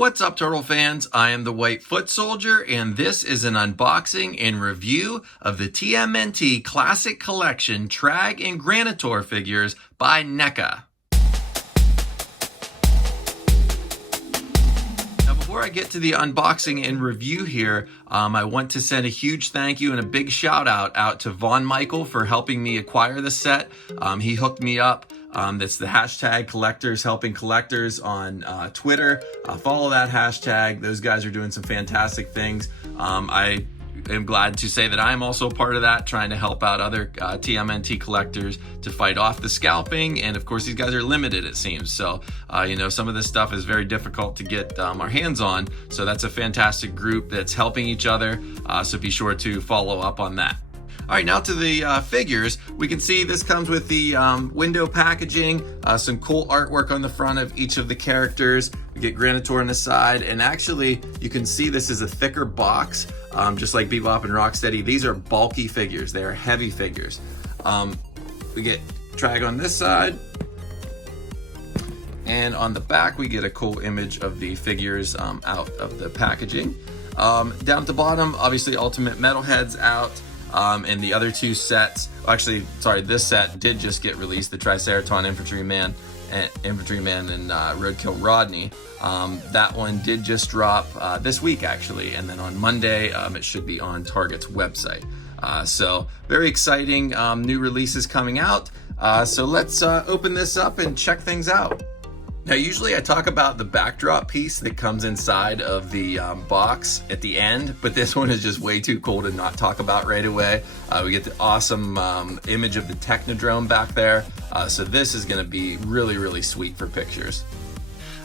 What's up, Turtle fans? I am the White Foot Soldier, and this is an unboxing and review of the TMNT Classic Collection Traag and Granitor figures by NECA. Now, before I get to the unboxing and review here, I want to send a huge thank you and a big shout out to Von Michael for helping me acquire the set. He hooked me up. That's the hashtag Collectors Helping Collectors on Twitter. Follow that hashtag. Those guys are doing some fantastic things. I am glad to say that I am also part of that, trying to help out other TMNT collectors to fight off the scalping. And of course, these guys are limited, it seems. So, some of this stuff is very difficult to get our hands on. So that's a fantastic group that's helping each other. So be sure to follow up on that. All right, now to the figures. We can see this comes with the window packaging, some cool artwork on the front of each of the characters. We get Granitor on the side, and actually you can see this is a thicker box, just like Bebop and Rocksteady. These are bulky figures. They are heavy figures. We get Traag on this side, and on the back we get a cool image of the figures out of the packaging. Down at the bottom, obviously Ultimate Metalhead's out. And the other two sets, actually, sorry, this set did just get released, the Triceraton Infantryman and Roadkill Rodney. That one did just drop this week, actually, and then on Monday, it should be on Target's website. So very exciting new releases coming out. So let's open this up and check things out. Now, usually I talk about the backdrop piece that comes inside of the box at the end, but this one is just way too cool to not talk about right away. We get the awesome image of the Technodrome back there. So this is gonna be really, really sweet for pictures.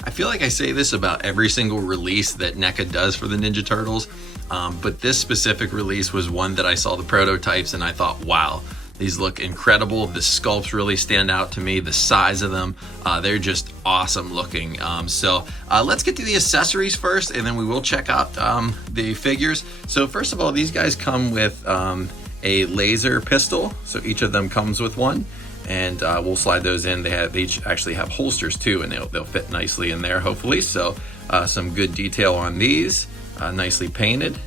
I feel like I say this about every single release that NECA does for the Ninja Turtles, but this specific release was one that I saw the prototypes and I thought, wow, these look incredible. The sculpts really stand out to me. The size of them, they're just awesome looking. So let's get to the accessories first, and then we will check out the figures. So first of all, these guys come with a laser pistol. So each of them comes with one, and we'll slide those in. They each actually have holsters too, and they'll fit nicely in there, hopefully. So some good detail on these, nicely painted.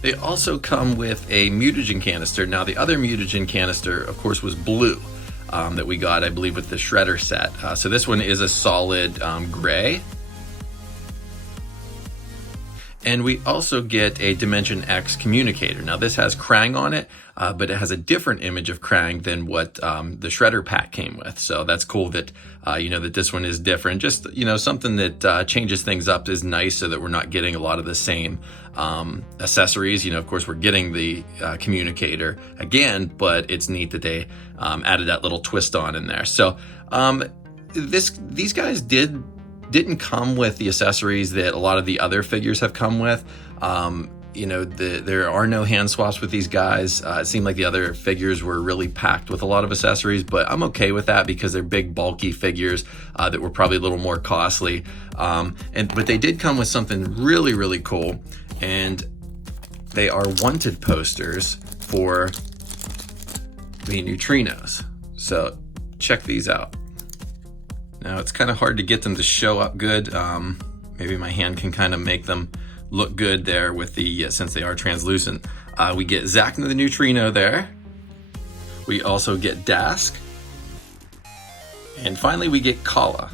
They also come with a Mutagen Canister. Now, the other Mutagen Canister, of course, was blue that we got, I believe, with the Shredder set. So this one is a solid gray. And we also get a Dimension X communicator. Now, this has Krang on it, but it has a different image of Krang than what the Shredder pack came with. So that's cool that, that this one is different. Just, something that changes things up is nice so that we're not getting a lot of the same accessories. Of course, we're getting the communicator again, but it's neat that they added that little twist on in there. So these guys didn't come with the accessories that a lot of the other figures have come with. There are no hand swaps with these guys. It seemed like the other figures were really packed with a lot of accessories, but I'm okay with that because they're big, bulky figures that were probably a little more costly. But they did come with something really, really cool, and they are wanted posters for the neutrinos. So check these out. Now, it's kind of hard to get them to show up good. Maybe my hand can kind of make them look good there with the, since they are translucent. We get Zacna the Neutrino there. We also get Dask. And finally, we get Kala.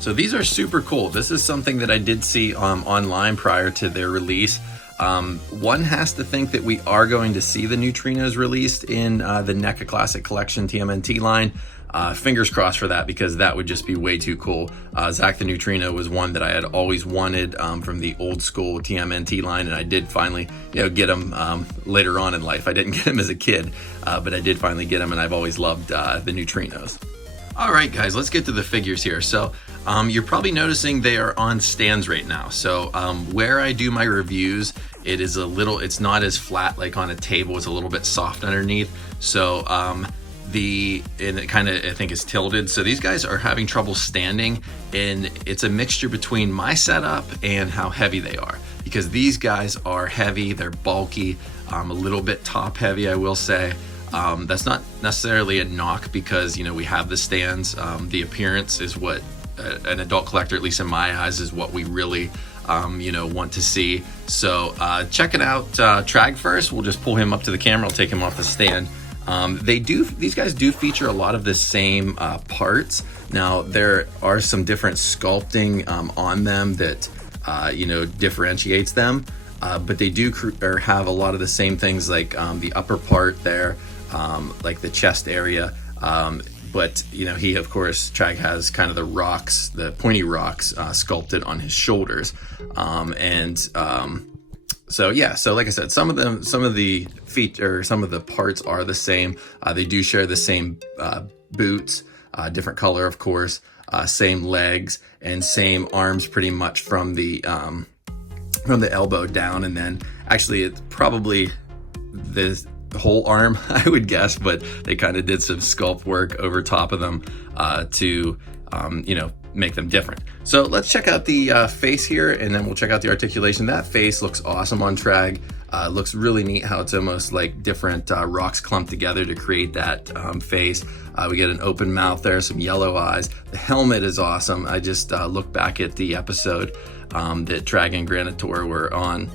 So these are super cool. This is something that I did see online prior to their release. One has to think that we are going to see the neutrinos released in the NECA Classic Collection TMNT line. Fingers crossed for that, because that would just be way too cool. Zack the Neutrino was one that I had always wanted from the old school TMNT line, and I did finally get him later on in life. I didn't get him as a kid, but I did finally get him, and I've always loved the neutrinos. All right, guys, let's get to the figures here. So you're probably noticing they are on stands right now. So where I do my reviews, it's not as flat like on a table. It's a little bit soft underneath. So and it kind of, I think, is tilted. So these guys are having trouble standing, and it's a mixture between my setup and how heavy they are, because these guys are heavy, they're bulky, a little bit top heavy, I will say. That's not necessarily a knock, because we have the stands. The appearance is what an adult collector, at least in my eyes, is what we really want to see. So checking out Traag first. We'll just pull him up to the camera. I'll take him off the stand. These guys do feature a lot of the same parts. Now there are some different sculpting on them that differentiates them, but they do have a lot of the same things, like the upper part there, like the chest area. But he, of course, Traag has kind of the rocks, the pointy rocks sculpted on his shoulders. So like I said, some of the feet, or some of the parts are the same. They do share the same boots, different color, of course, same legs and same arms, pretty much from the elbow down. And then actually it's probably the whole arm, I would guess, but they kind of did some sculpt work over top of them to make them different. So let's check out the face here, and then we'll check out the articulation. That face looks awesome on Traag. Looks really neat how it's almost like different rocks clumped together to create that face. We get an open mouth there, some yellow eyes. The helmet is awesome. I just looked back at the episode that Traag and Granitor were on,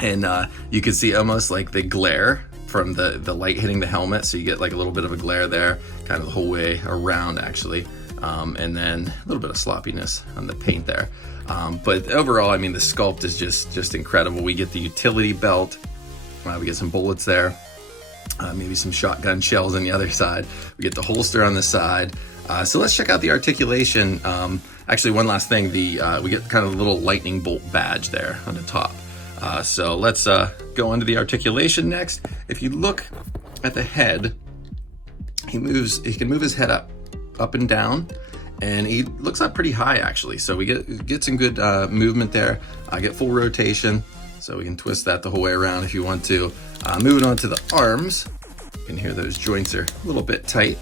and you can see almost like the glare from the light hitting the helmet. So you get like a little bit of a glare there, kind of the whole way around, actually. And then a little bit of sloppiness on the paint there. But overall, I mean, the sculpt is just incredible. We get the utility belt. We get some bullets there. Maybe some shotgun shells on the other side. We get the holster on the side. So let's check out the articulation. Actually, one last thing. We get kind of a little lightning bolt badge there on the top. So let's go into the articulation next. If you look at the head, he can move his head up and down, and he looks up pretty high, actually. So we get some good movement there. I get full rotation, so we can twist that the whole way around if you want to. Moving on to the arms, you can hear those joints are a little bit tight.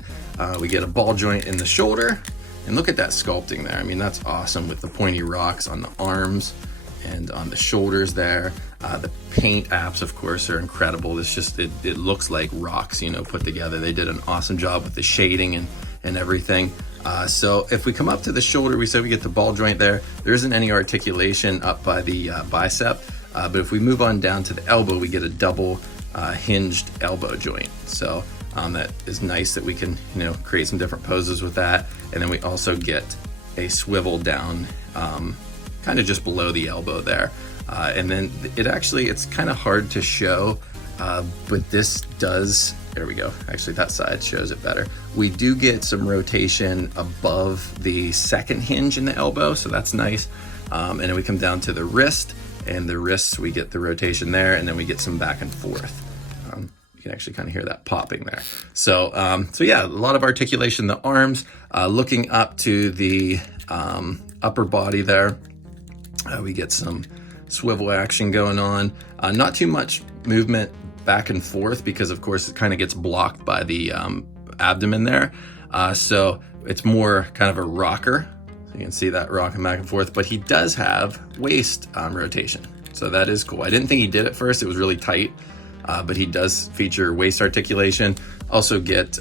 We get a ball joint in the shoulder, and look at that sculpting there. I mean, that's awesome with the pointy rocks on the arms and on the shoulders there. The paint apps, of course, are incredible. It's just, it looks like rocks, put together. They did an awesome job with the shading and everything. So if we come up to the shoulder, we said we get the ball joint there. There isn't any articulation up by the bicep, but if we move on down to the elbow, we get a double hinged elbow joint. So that is nice that we can, create some different poses with that. And then we also get a swivel down, kind of just below the elbow there. And then it's kind of hard to show, but this does, there we go. Actually, that side shows it better. We do get some rotation above the second hinge in the elbow, so that's nice. And then we come down to the wrist, and the wrists, we get the rotation there, and then we get some back and forth. You can actually kind of hear that popping there. So yeah, a lot of articulation. The arms, looking up to the upper body there, we get some swivel action going on. Not too much movement back and forth, because of course it kind of gets blocked by the abdomen there. So it's more kind of a rocker. So you can see that rocking back and forth, but he does have waist rotation. So that is cool. I didn't think he did at first. It was really tight, but he does feature waist articulation. Also get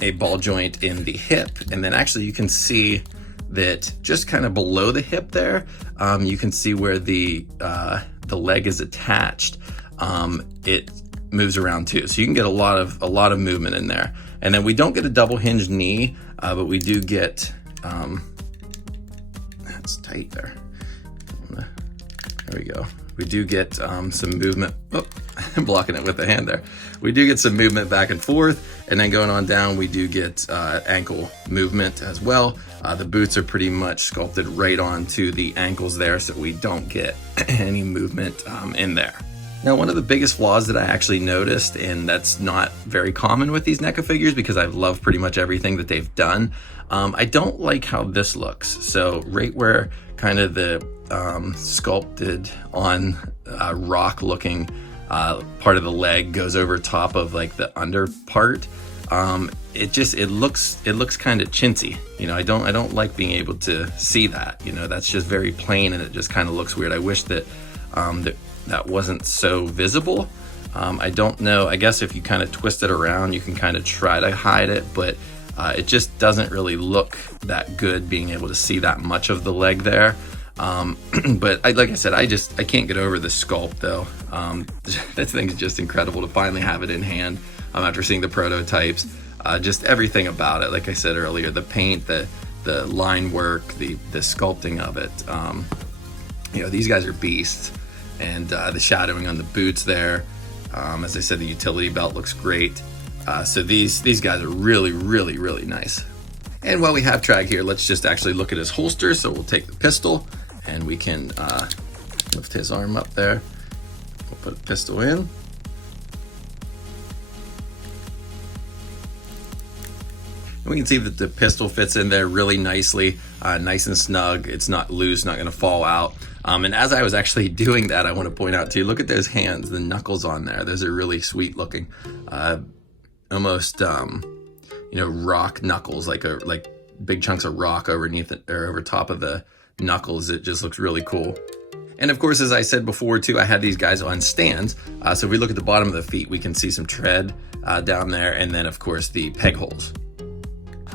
a ball joint in the hip. And then actually you can see that just kind of below the hip there, you can see where the leg is attached. It moves around too, so you can get a lot of movement in there. And then we don't get a double hinged knee, but we do get that's tight there. There we go. We do get some movement. Oh, I'm blocking it with the hand there. We do get some movement back and forth, and then going on down, we do get ankle movement as well. The boots are pretty much sculpted right onto the ankles there, so we don't get any movement in there. Now, one of the biggest flaws that I actually noticed, and that's not very common with these NECA figures because I've loved pretty much everything that they've done, I don't like how this looks. So right where kind of the sculpted on rock looking part of the leg goes over top of like the under part, it looks kind of chintzy. I don't like being able to see that. That's just very plain, and it just kind of looks weird. I wish that that wasn't so visible. I don't know. I guess if you kind of twist it around, you can kind of try to hide it, but it just doesn't really look that good being able to see that much of the leg there. But like I said, I can't get over the sculpt though. That thing's just incredible to finally have it in hand after seeing the prototypes. Just everything about it, like I said earlier, the paint, the line work, the sculpting of it. You know, these guys are beasts, and the shadowing on the boots there. As I said, the utility belt looks great. So these guys are really, really, really nice. And while we have Traag here, let's just actually look at his holster. So we'll take the pistol and we can lift his arm up there. We'll put a pistol in. And we can see that the pistol fits in there really nicely, nice and snug. It's not loose, not gonna fall out. And as I was actually doing that, I wanna point out too, look at those hands, the knuckles on there. Those are really sweet looking. Almost, you know, rock knuckles, like big chunks of rock underneath it, or over top of the knuckles. It just looks really cool. And of course, as I said before too, I had these guys on stands. So if we look at the bottom of the feet, we can see some tread down there, and then of course the peg holes.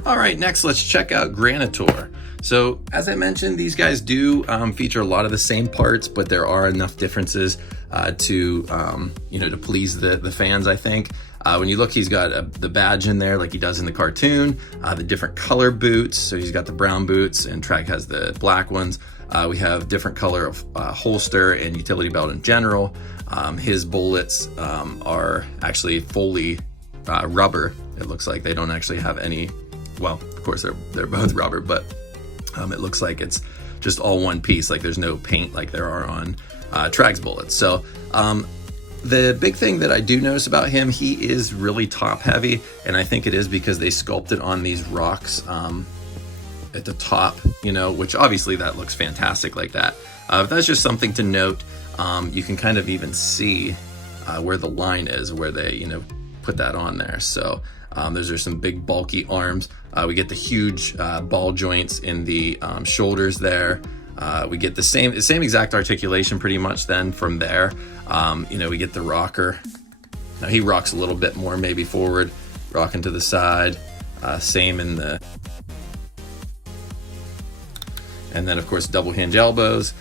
All right, next let's check out Granitor. So as I mentioned, these guys do feature a lot of the same parts, but there are enough differences to you know, to please the fans, I think. When you look, he's got the badge in there like he does in the cartoon, the different color boots. So he's got the brown boots and Traag has the black ones. We have different color of holster and utility belt in general. His bullets are actually fully rubber. It looks like they don't actually have any, well, of course they're both rubber, but it looks like it's just all one piece. Like there's no paint like there are on Traag's bullets. So the big thing that I do notice about him, he is really top heavy, and I think it is because they sculpted on these rocks at the top, you know, which obviously that looks fantastic like that. That's just something to note. You can kind of even see where the line is, where they, you know, put that on there. So those are some big bulky arms. We get the huge ball joints in the shoulders there. We get the same exact articulation pretty much then from there. You know, we get the rocker. Now he rocks a little bit more, maybe forward, rocking to the side. Same in the, and then of course double hinge elbows,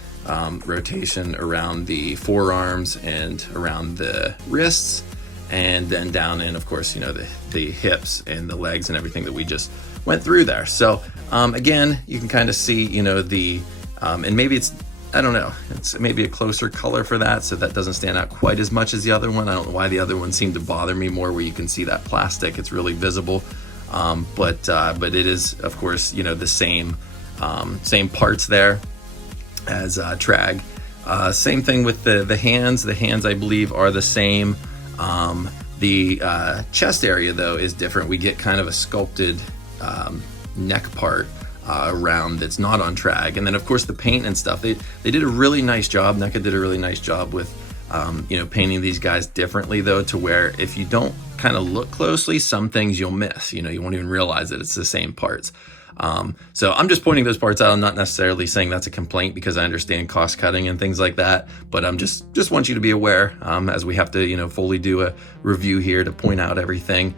rotation around the forearms and around the wrists, and then down in, of course, you know, the hips and the legs and everything that we just went through there. So again, you can kind of see, you know, the and maybe it's, I don't know, it's maybe a closer color for that, so that doesn't stand out quite as much as the other one. I don't know why the other one seemed to bother me more, where you can see that plastic, it's really visible. But it is, of course, you know, the same parts there as Traag. Same thing with the hands. The hands, I believe, are the same. The chest area though is different. We get kind of a sculpted neck part around that's not on Traag. And then of course the paint and stuff, they did a really nice job. NECA did a really nice job with you know, painting these guys differently though, to where if you don't kind of look closely, some things you'll miss. You know, you won't even realize that it's the same parts. So I'm just pointing those parts out. I'm not necessarily saying that's a complaint, because I understand cost cutting and things like that, but I'm just want you to be aware as we have to, you know, fully do a review here to point out everything.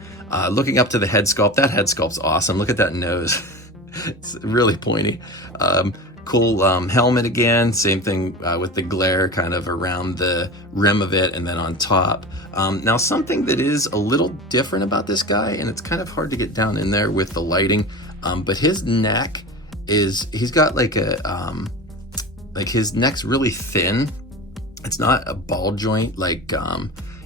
Looking up to the head sculpt, that head sculpt's awesome. Look at that nose. It's really pointy. Cool helmet again. Same thing with the glare kind of around the rim of it and then on top. Now something that is a little different about this guy, and it's kind of hard to get down in there with the lighting, but his neck is, he's got like a, like his neck's really thin. It's not a ball joint like,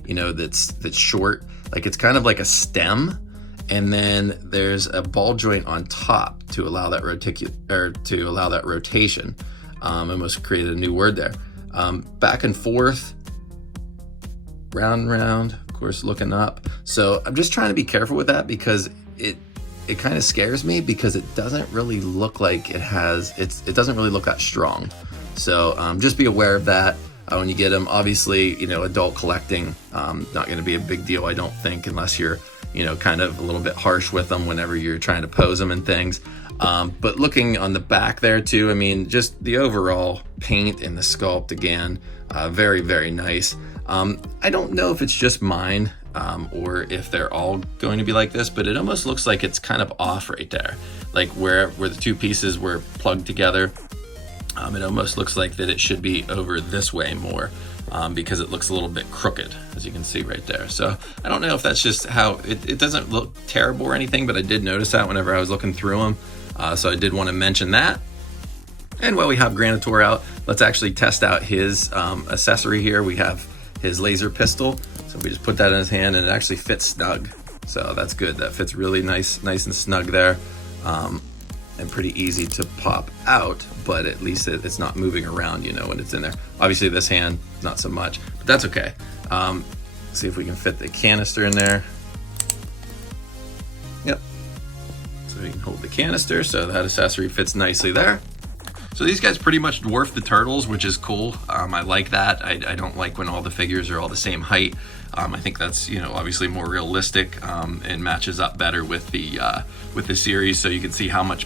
you know, that's short. Like it's kind of like a stem. And then there's a ball joint on top to allow that rotation. I almost created a new word there. Back and forth, round and round, of course, looking up. So I'm just trying to be careful with that, because it kind of scares me, because it doesn't really look like it has, it doesn't really look that strong. So just be aware of that when you get them. Obviously, you know, adult collecting, not going to be a big deal, I don't think, unless you're, you know, kind of a little bit harsh with them whenever you're trying to pose them and things. But looking on the back there too, I mean, just the overall paint and the sculpt again, very, very nice. I don't know if it's just mine, or if they're all going to be like this, but it almost looks like it's kind of off right there, like where the two pieces were plugged together. It almost looks like that it should be over this way more, because it looks a little bit crooked, as you can see right there. So I don't know if that's just how it doesn't look terrible or anything, but I did notice that whenever I was looking through them. So I did want to mention that. And while we have Granitor out, let's actually test out his accessory here. We have his laser pistol. So we just put that in his hand and it actually fits snug. So that's good. That fits really nice and snug there. And pretty easy to pop out, but at least it's not moving around, you know, when it's in there. Obviously this hand, not so much, but that's okay. See if we can fit the canister in there. Yep. So we can hold the canister, so that accessory fits nicely there. So these guys pretty much dwarf the turtles, which is cool. I like that. I don't like when all the figures are all the same height. I think that's, you know, obviously more realistic and matches up better with the series. So you can see how much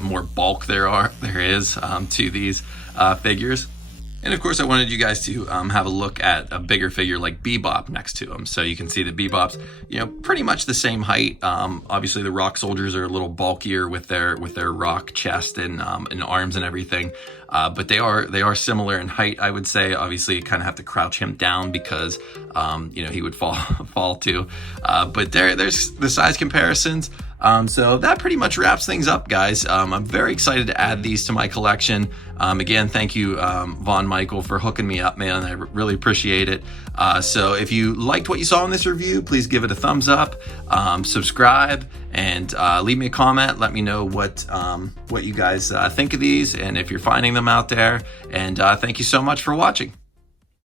more bulk there is to these figures. And of course, I wanted you guys to have a look at a bigger figure like Bebop next to him. So you can see the Bebop's, you know, pretty much the same height. Obviously, the Rock Soldiers are a little bulkier with their rock chest and arms and everything. But they are similar in height, I would say. Obviously, you kind of have to crouch him down because you know, he would fall too. But there's the size comparisons. So that pretty much wraps things up, guys. I'm very excited to add these to my collection. Again, thank you, Von Michael, for hooking me up, man. I really appreciate it. So if you liked what you saw in this review, please give it a thumbs up, subscribe, and leave me a comment. Let me know what you guys think of these and if you're finding them out there. And thank you so much for watching.